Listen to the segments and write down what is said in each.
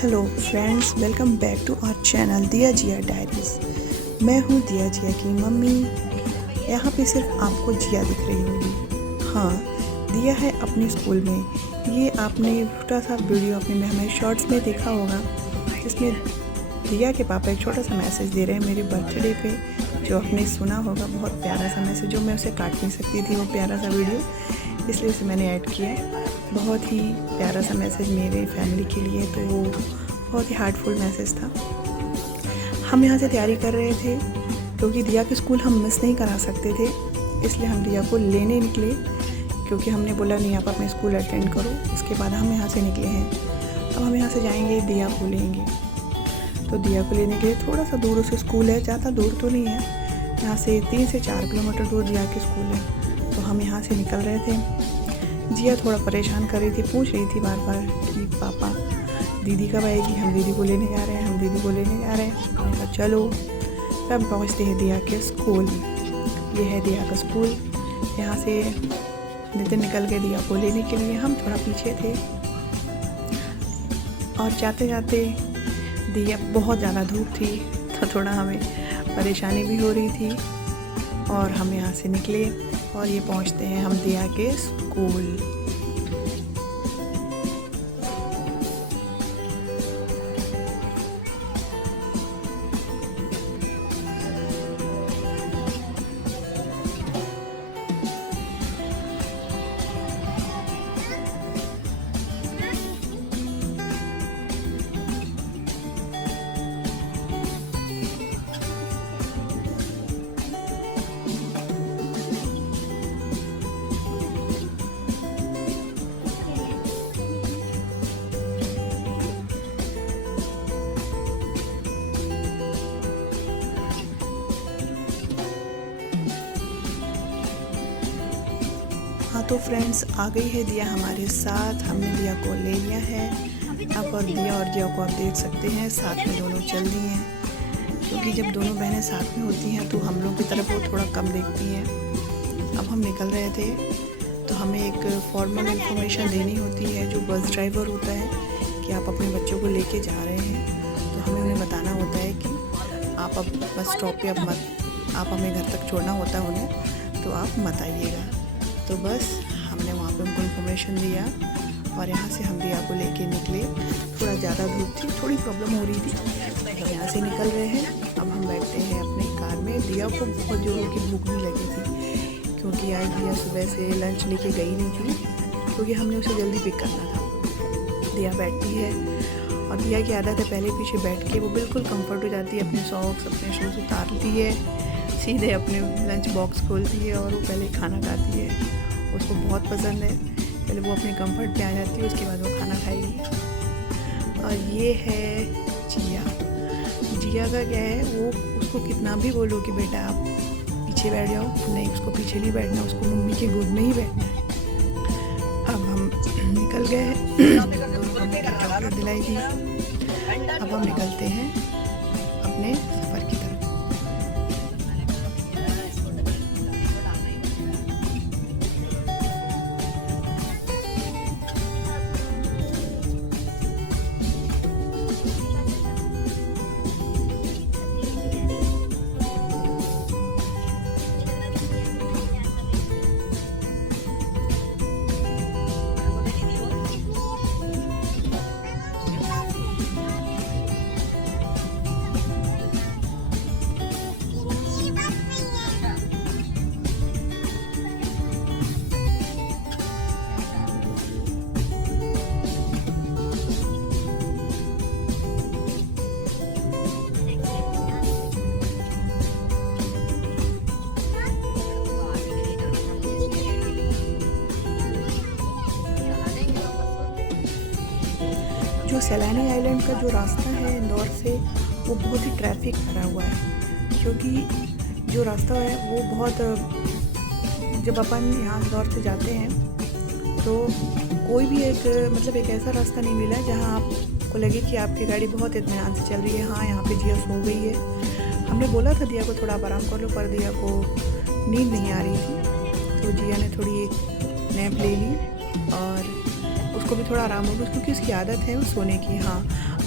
Hello friends, welcome back to our channel Diya Jiya diaries. मैं हूँ दिया जिया की मम्मी। यहाँ पे सिर्फ आपको जिया दिख रही होगी। हाँ, दिया है अपने स्कूल में। ये आपने छोटा सा वीडियो अपने हमें शॉर्ट्स में देखा होगा, जिसमें दिया के पापा एक छोटा सा मैसेज दे रहे हैं मेरे बर्थडे पे, जो आपने सुना होगा। बहुत प्यारा सा मैसेज, जो मैं उसे काट नहीं सकती थी, वो प्यारा सा वीडियो, इसलिए उसे मैंने ऐड किया। बहुत ही प्यारा सा मैसेज मेरे फैमिली के लिए, तो वो बहुत ही हार्टफुल मैसेज था। हम यहाँ से तैयारी कर रहे थे क्योंकि दिया के स्कूल हम मिस नहीं करा सकते थे, इसलिए हम दिया को लेने निकले। क्योंकि हमने बोला नहीं, आप अपने स्कूल अटेंड करो, उसके बाद हम यहाँ से निकले हैं। अब हम यहाँ से जाएंगे, दिया को लेंगे। तो दिया को लेने के लिए थोड़ा सा दूर उसे स्कूल है, ज़्यादा दूर तो नहीं है, यहाँ से 3 से 4 किलोमीटर दूर दिया के स्कूल है। तो हम यहाँ से निकल रहे थे। जिया थोड़ा परेशान कर रही थी, पूछ रही थी बार बार कि पापा दीदी कब आएगी, हम दीदी को लेने जा रहे हैं, हम दीदी को लेने जा रहे हैं। मैंने कहा चलो। तब पहुँचते हैं दिया के स्कूल। ये है दिया का स्कूल। यहाँ से नितिन निकल के दिया को लेने के लिए, हम थोड़ा पीछे थे। और जाते जाते दिया, बहुत ज़्यादा धूप थी तो थोड़ा हमें परेशानी भी हो रही थी। और हम यहाँ से निकले और ये पहुँचते हैं हम दिया के स्कूल। हाँ तो फ्रेंड्स, आ गई है दिया हमारे साथ। हमने दिया को ले लिया है अब, और दिया और जिया को आप देख सकते हैं साथ में दोनों चल दी हैं। क्योंकि जब दोनों बहनें साथ में होती हैं तो हम लोग की तरफ वो थोड़ा कम देखती हैं। अब हम निकल रहे थे तो हमें एक फॉर्मल इन्फॉर्मेशन देनी होती है, जो बस ड्राइवर होता है, कि आप अपने बच्चों को लेके जा रहे हैं। तो हमें उन्हें बताना होता है कि आप अब बस स्टॉप पे अब मत, आप हमें घर तक छोड़ना होता है उन्हें, तो आप मत आइएगा। तो बस हमने वहाँ पे उनको इन्फॉर्मेशन दिया और यहाँ से हम दिया को लेके निकले। थोड़ा ज़्यादा धूप थी, थोड़ी प्रॉब्लम हो रही थी, हम यहाँ से निकल रहे हैं। अब हम बैठते हैं अपनी कार में। दिया को बहुत जोरों की भूख भी लगी थी, क्योंकि आज दिया सुबह से लंच लेके गई नहीं थी, क्योंकि हमने उसे जल्दी पिक करना था। दिया बैठती है और दिया की आदत है पहले पीछे बैठ के वो बिल्कुल कम्फर्ट हो जाती है, अपने सॉक्स अपने शूज़ उतारती है, सीधे अपने लंच बॉक्स खोलती है और वो पहले खाना खाती है। उसको बहुत पसंद है, पहले वो अपने कंफर्ट पे आ जाती है, उसके बाद वो खाना खाएगी। और ये है जिया। जिया का क्या है, वो उसको कितना भी बोलो कि बेटा आप पीछे बैठ जाओ, नहीं, उसको पीछे नहीं बैठना, उसको मम्मी के गोद में ही बैठना है। अब हम निकल गए हैं, दोनों को मम्मी चॉकलेट दिलाई थी। अब हम निकलते हैं अपने सफ़र की तरफ। जो सैलानी आइलैंड का जो रास्ता है इंदौर से, वो बहुत ही ट्रैफिक भरा हुआ है। क्योंकि जो रास्ता है वो बहुत, जब अपन यहाँ इंदौर से जाते हैं तो कोई भी एक, मतलब एक ऐसा रास्ता नहीं मिला जहाँ आपको लगे कि आपकी गाड़ी बहुत इत्मीनान से चल रही है। हाँ, यहाँ पे जिया सो गई है। हमने बोला था दिया को थोड़ा आराम कर लो, पर दिया को नींद नहीं आ रही थी, तो जिया ने थोड़ी एक नैप ले ली और उसको भी थोड़ा आराम हो गया, क्योंकि उसकी आदत है वो सोने की। हाँ,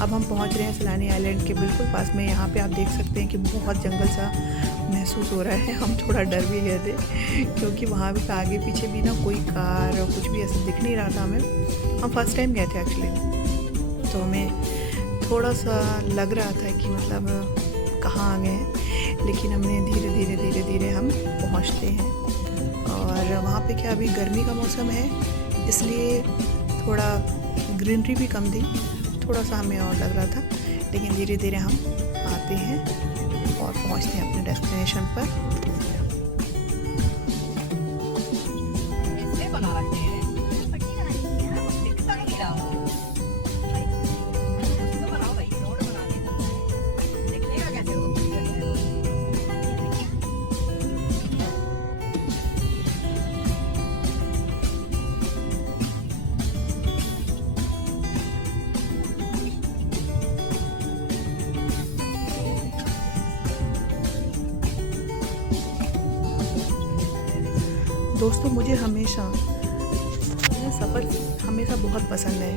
अब हम पहुंच रहे हैं सैलानी आइलैंड के बिल्कुल पास में। यहाँ पे आप देख सकते हैं कि बहुत जंगल सा महसूस हो रहा है। हम थोड़ा डर भी गए थे क्योंकि वहाँ भी आगे पीछे भी ना कोई कार और कुछ भी ऐसा दिख नहीं रहा था हमें। हम फर्स्ट टाइम गए थे एक्चुअली, तो हमें थोड़ा सा लग रहा था कि मतलब कहाँ आ गए हैं, लेकिन हमने धीरे धीरे हम पहुँचते हैं। और वहाँ पे क्या अभी गर्मी का मौसम है, इसलिए थोड़ा ग्रीनरी भी कम थी, थोड़ा सा हमें और लग रहा था, लेकिन धीरे धीरे हम आते हैं और पहुँचते हैं अपने डेस्टिनेशन पर। दोस्तों, मुझे हमेशा सफ़र हमेशा बहुत पसंद है।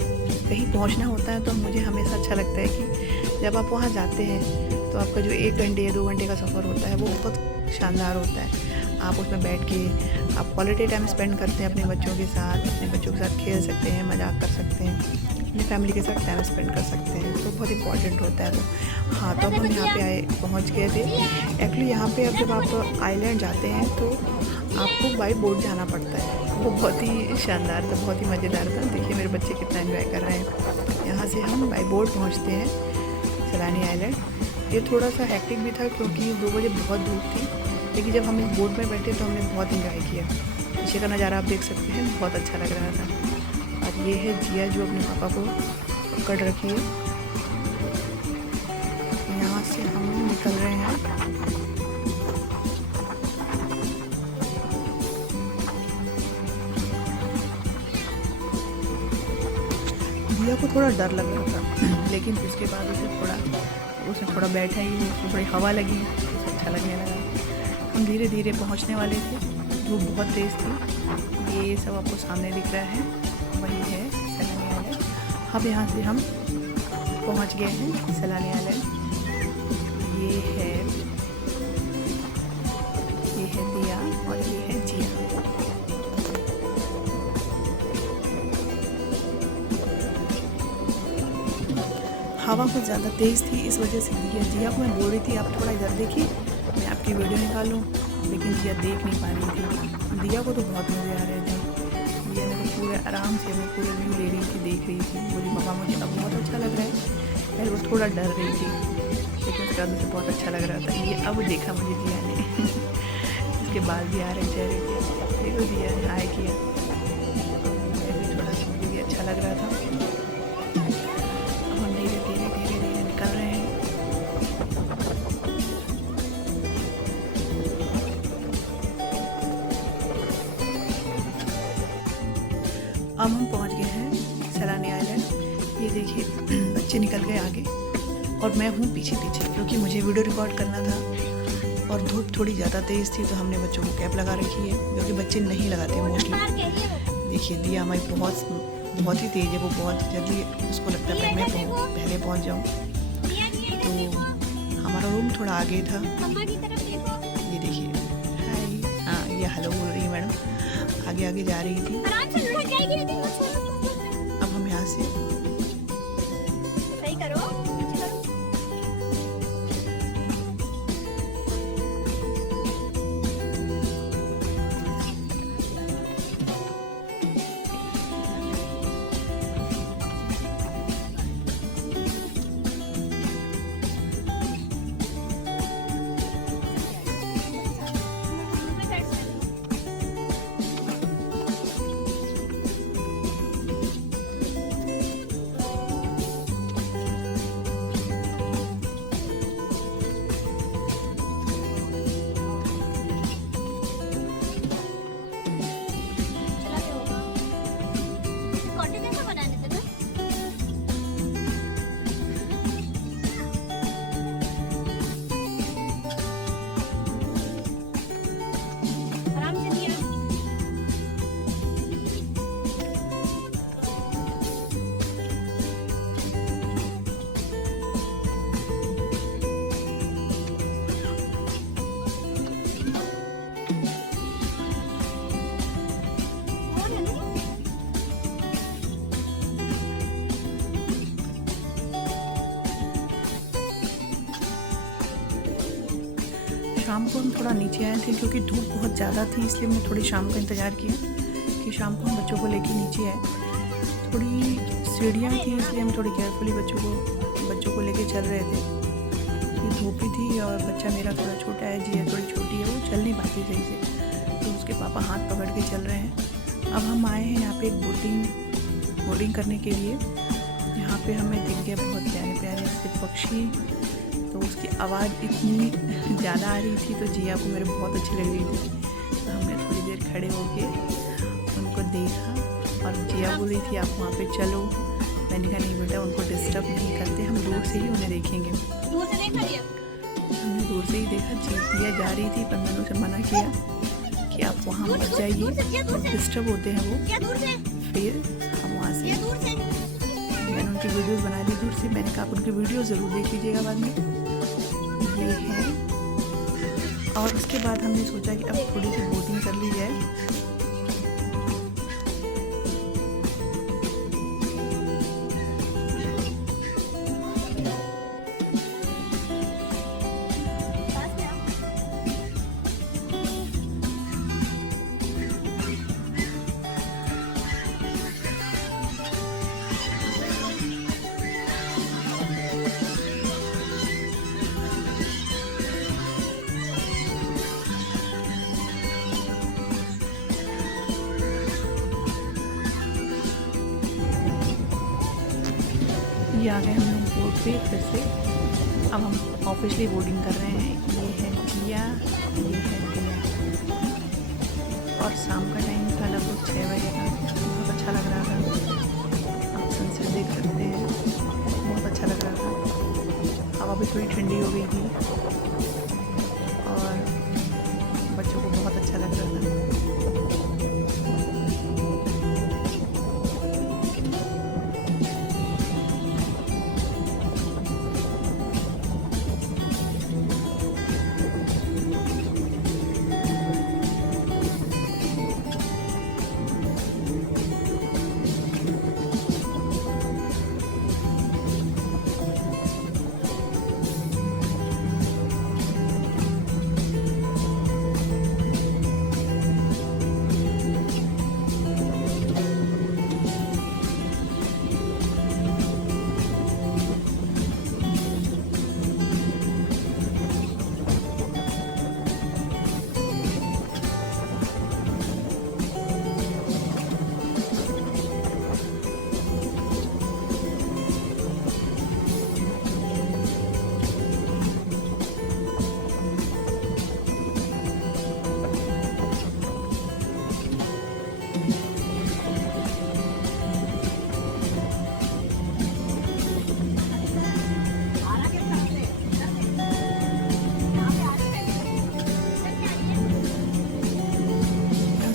कहीं पहुंचना होता है तो मुझे हमेशा अच्छा लगता है कि जब आप वहां जाते हैं तो आपका जो 1 घंटे या 2 घंटे का सफ़र होता है वो बहुत शानदार होता है। आप उसमें बैठ के आप क्वालिटी टाइम स्पेंड करते हैं अपने बच्चों के साथ, अपने बच्चों के साथ खेल सकते हैं, मजाक कर सकते हैं, अपनी फैमिली के साथ टाइम स्पेंड कर सकते हैं, तो बहुत इंपॉर्टेंट होता है वो। हाँ, तो अब हम यहाँ पे पहुँच गए थे। एक्चुअली यहाँ पे अब जब आप आइलैंड जाते हैं तो आपको बाई बोट जाना पड़ता है। वो बहुत ही शानदार था, बहुत ही मज़ेदार था। देखिए मेरे बच्चे कितना एंजॉय कर रहे हैं। यहाँ से हम बाई बोट पहुँचते हैं सैलानी आइलैंड। ये थोड़ा सा हेक्टिक भी था क्योंकि 2 बजे बहुत धूप थी, लेकिन जब हम इस बोट में बैठे तो हमने बहुत एंजॉय किया। पीछे का नज़ारा आप देख सकते हैं, बहुत अच्छा लग रहा था। और ये है जिया जो अपने पापा को पकड़ रखी है। यहाँ से हम निकल रहे हैं। दिया को थोड़ा डर लग रहा था, लेकिन उसके बाद उसने थोड़ा बैठा ही, उसको थोड़ी हवा लगी, उसे अच्छा लगने लगा। हम धीरे धीरे पहुंचने वाले थे, धूप बहुत तेज़ थी। ये सब आपको सामने दिख रहा है, वही है सैलानी आइलैंड। अब यहाँ से हम पहुंच गए हैं सैलानी आइलैंड। ये है दिया और ये है जिया। हवा कुछ ज़्यादा तेज़ थी, इस वजह से जिया को मैं बोल रही थी आप थोड़ा इधर देखिए, मैं आपकी वीडियो निकालूं, लेकिन जिया देख नहीं पा रही थी। दिया को तो बहुत मज़े आ रहे थे। दिया ने तो पूरे आराम से वो पूरे व्यू ले रही थी, देख रही थी। बोली पापा मुझे अब बहुत अच्छा लग रहा है। पहले वो थोड़ा डर रही थी, लेकिन उसके बाद मुझे बहुत अच्छा लग रहा था। ये अब देखा मुझे जिया ने इसके बाल भी आ रहे चेहरे पे। देखो जिया ने हाय किया, थोड़ा सा मुझे भी अच्छा लग रहा था। अब हम धीरे धीरे निकल रहे हैं। अब हम पहुंच गए हैं सैलानी आइलैंड। ये देखिए बच्चे निकल गए आगे और मैं हूँ पीछे क्योंकि मुझे वीडियो रिकॉर्ड करना था और धूप थोड़ी ज़्यादा तेज़ थी, तो हमने बच्चों को कैप लगा रखी है, क्योंकि बच्चे नहीं लगाते मोस्टली। देखिए दिया हमारी बहुत ही तेज़ है, वो बहुत जल्दी उसको लगता है मैं पहले पहुँच जाऊँ। तो हमारा रूम थोड़ा आगे था। ये देखिए हाय, हाँ ये हेलो बोल रही है मैडम, आगे जा रही थी। अब हम यहाँ से सही करो। शाम को हम थोड़ा नीचे आए थे क्योंकि धूप बहुत ज़्यादा थी, इसलिए हमने थोड़ी शाम का इंतज़ार किया कि शाम को हम बच्चों को लेके नीचे आए। थोड़ी सीढ़ियाँ थी, इसलिए हम थोड़ी केयरफुली बच्चों को लेके चल रहे थे। ये धूप भी थी और बच्चा मेरा थोड़ा छोटा है, जिया थोड़ी छोटी है, वो चल नहीं पाती सही से, तो उसके पापा हाथ पकड़ के चल रहे हैं। अब हम आए हैं यहाँ पे एक बोटिंग करने के लिए। यहाँ पे हमें दिख गया बहुत प्यारे प्यारे से पक्षी, तो उसकी आवाज़ इतनी ज़्यादा आ रही थी तो जिया को मेरे बहुत अच्छी लग रही थी, तो हमने थोड़ी देर खड़े होके उनको देखा और जिया बोल रही थी आप वहाँ पे चलो। मैंने कहा नहीं बेटा, उनको डिस्टर्ब नहीं करते, हम दूर से ही उन्हें देखेंगे। हमने दूर से ही देखा, जिया जा रही थी पर मैंने उसे मना किया कि आप वहाँ मत जाइए, डिस्टर्ब होते हैं वो। फिर हम वहाँ से मैंने उनकी वीडियोस बना ली दूर से। मैंने कहा आप उनकी वीडियो ज़रूर देख लीजिएगा बाद में। ये है, और उसके बाद हमने सोचा कि अब थोड़ी सी बोटिंग कर ली जाए। ये आ गए हम लोग बोट पे फिर से। अब हम ऑफिशियली बोर्डिंग कर रहे हैं। ये है जिया, ये है दिया, और शाम का टाइम था लगभग 6 बजे का। बहुत अच्छा लग रहा था, आप सनसेट देख सकते हैं, बहुत अच्छा लग रहा था। हवा भी थोड़ी ठंडी हो गई थी और बच्चों को बहुत अच्छा लग रहा था।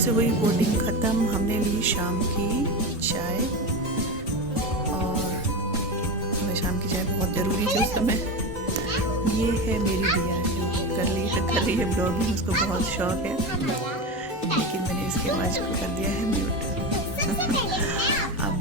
से वही बोटिंग ख़त्म। हमने ली शाम की चाय, और हमें शाम की चाय बहुत ज़रूरी थी उस समय। ये है मेरी दिया जो कर रही है ब्लॉगिंग, उसको बहुत शौक है, लेकिन मैंने इसके आवाज़ को कर दिया है म्यूट। अब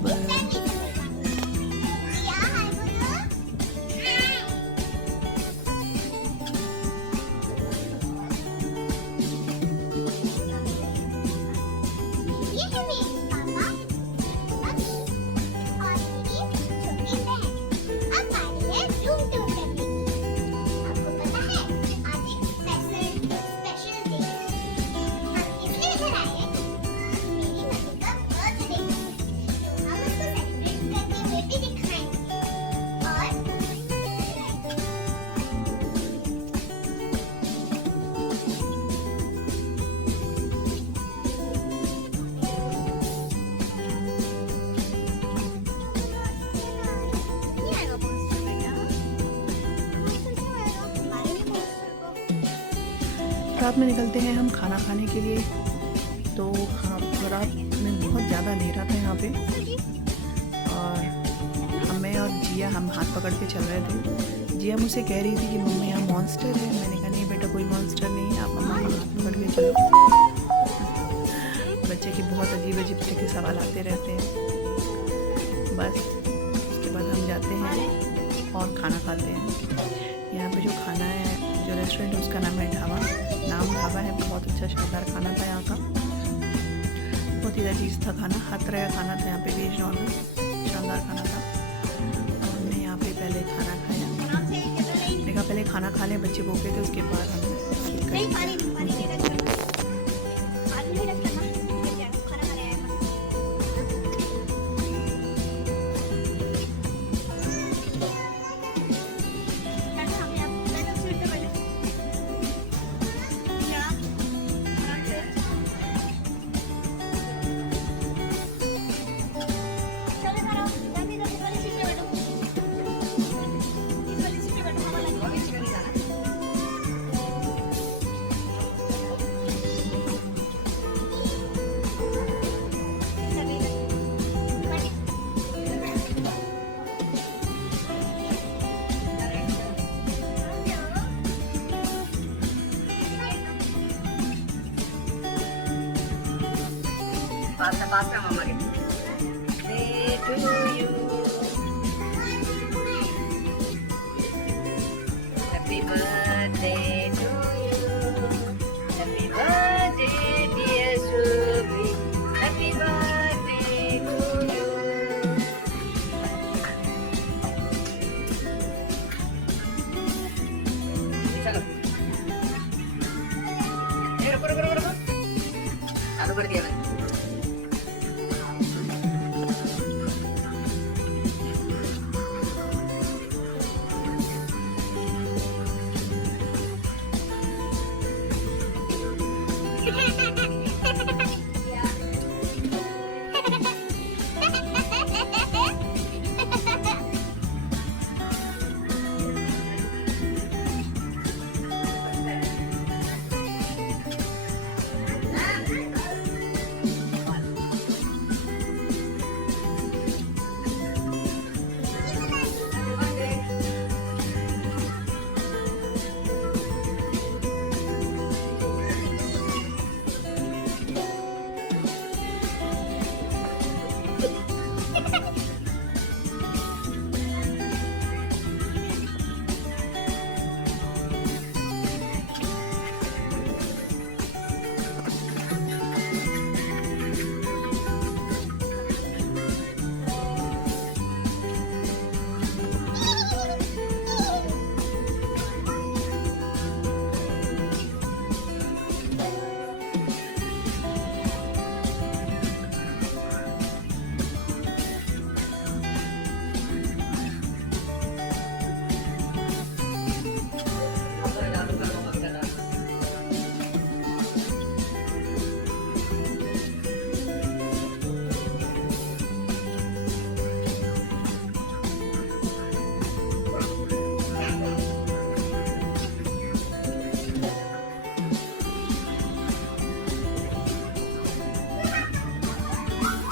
रात में निकलते हैं हम खाना खाने के लिए। तो रात में बहुत ज़्यादा अंधेरा था यहाँ पे, और मैं और जिया हम हाथ पकड़ के चल रहे थे। जिया मुझसे कह रही थी कि मम्मी यहाँ मॉन्स्टर है। मैंने कहा नहीं बेटा, कोई मॉन्स्टर नहीं है, आप मम्मा हाथ पकड़ के चलो। बच्चे के बहुत अजीब अजीब तरह के सवाल आते रहते हैं। बस उसके बाद हम जाते हैं और खाना खाते हैं। यहाँ पे जो खाना है, जो रेस्टोरेंट है उसका नाम है ढाबा। नाम ढाबा है। बहुत अच्छा शानदार खाना था यहाँ का, बहुत ही लजीज था खाना। हर तरह का खाना था यहाँ पे, वेज नॉन वेज, शानदार खाना था। हमने यहाँ पे पहले खाना खाया, देखा पहले खाना खा लें, बच्चे भूखे थे, उसके बाद हम पास में मामा के Day to you. Happy birthday to you. Happy birthday dear Subi. Happy birthday to you. चलो ये रुको चालू कर दिया मैंने।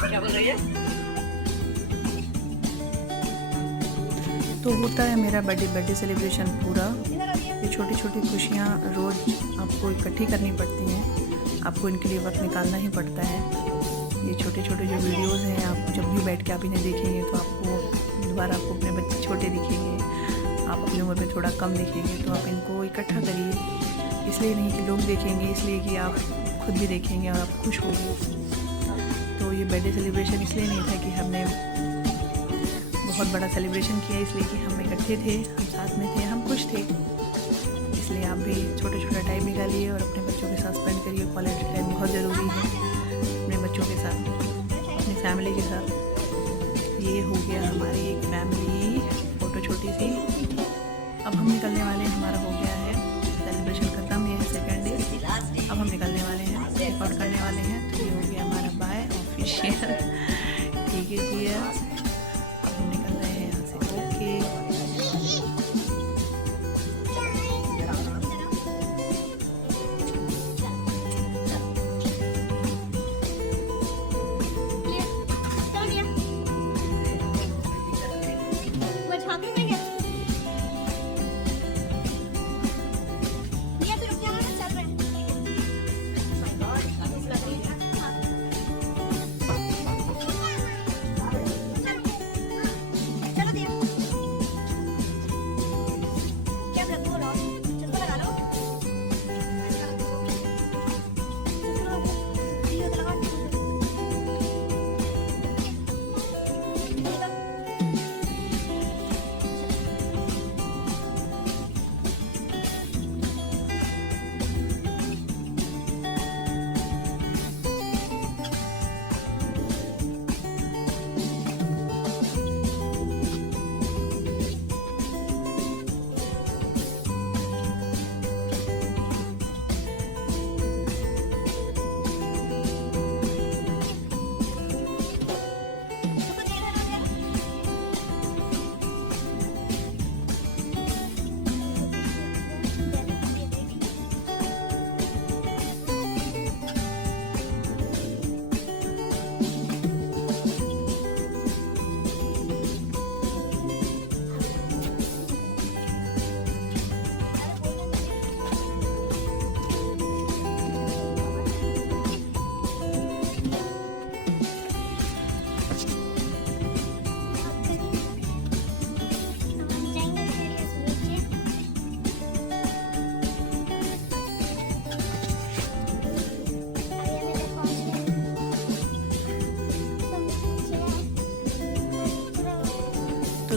क्या बोल रही है? तो होता है मेरा बर्थडे सेलिब्रेशन पूरा। ये छोटी छोटी खुशियाँ रोज़ आपको इकट्ठी करनी पड़ती हैं, आपको इनके लिए वक्त निकालना ही पड़ता है। ये छोटे छोटे जो वीडियोस हैं, आप जब भी बैठ के आप इन्हें देखेंगे तो आपको दोबारा आपको अपने बच्चे छोटे दिखेंगे, आप अपनी उम्र में थोड़ा कम दिखेंगे। तो आप इनको इकट्ठा करिए, इसलिए नहीं कि लोग देखेंगे, इसलिए कि आप खुद भी देखेंगे और आप खुश होंगे। तो ये बर्थडे सेलिब्रेशन इसलिए नहीं था कि हमने बहुत बड़ा सेलिब्रेशन किया, इसलिए कि हम इकट्ठे थे, हम साथ में थे, हम खुश थे। इसलिए आप भी छोटा छोटा टाइम निकालिए और अपने बच्चों के साथ स्पेंड करिए। क्वालिटी टाइम बहुत ज़रूरी है अपने बच्चों के साथ, अपनी फैमिली के साथ। ये हो गया हमारी एक फैमिली फ़ोटो छोटी सी। अब हम निकलने वाले हैं, हमारा हो गया है सेलिब्रेशन ख़त्म, ये है सेकेंड डे। अब हम निकलने वाले हैं, रिकॉर्ड करने वाले हैं। तो ये हो गया हमारा बाय ऑफिशियल। ठीक है जी, अब हम निकल रहे हैं यहाँ से। ओके,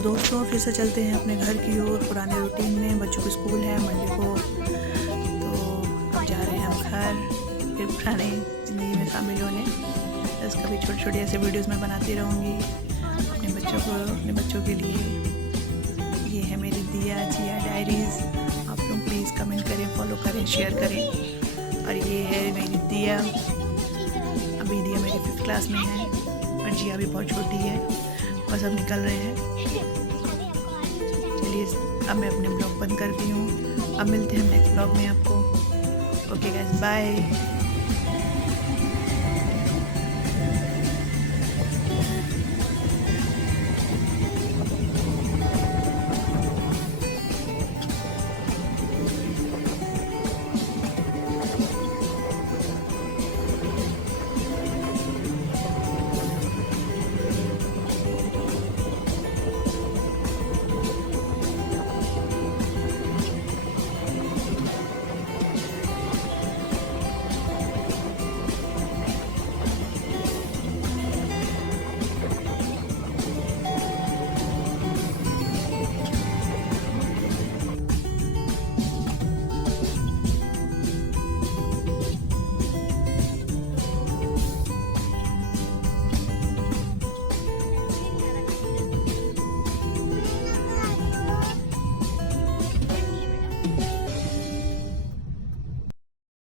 दोस्तों फिर से चलते हैं अपने घर की ओर पुराने रूटीन में। बच्चों को स्कूल है मंडे को, तो अब जा रहे हैं हम घर फिर पुराने ज़िंदगी में शामिल होने। बस कभी छोटे छोटे ऐसे वीडियोस मैं बनाती रहूँगी अपने बच्चों को, अपने बच्चों के लिए। ये है मेरी दिया जिया डायरीज़। आप लोग प्लीज़ कमेंट करें, फॉलो करें, शेयर करें। और ये है मेरी दिया। अभी दिया मेरी 5th क्लास में है और जिया भी बहुत छोटी है। बस अब निकल रहे हैं। चलिए अब मैं अपने ब्लॉग बंद करती हूँ। अब मिलते हैं नेक्स्ट ब्लॉग में आपको। Okay guys, bye.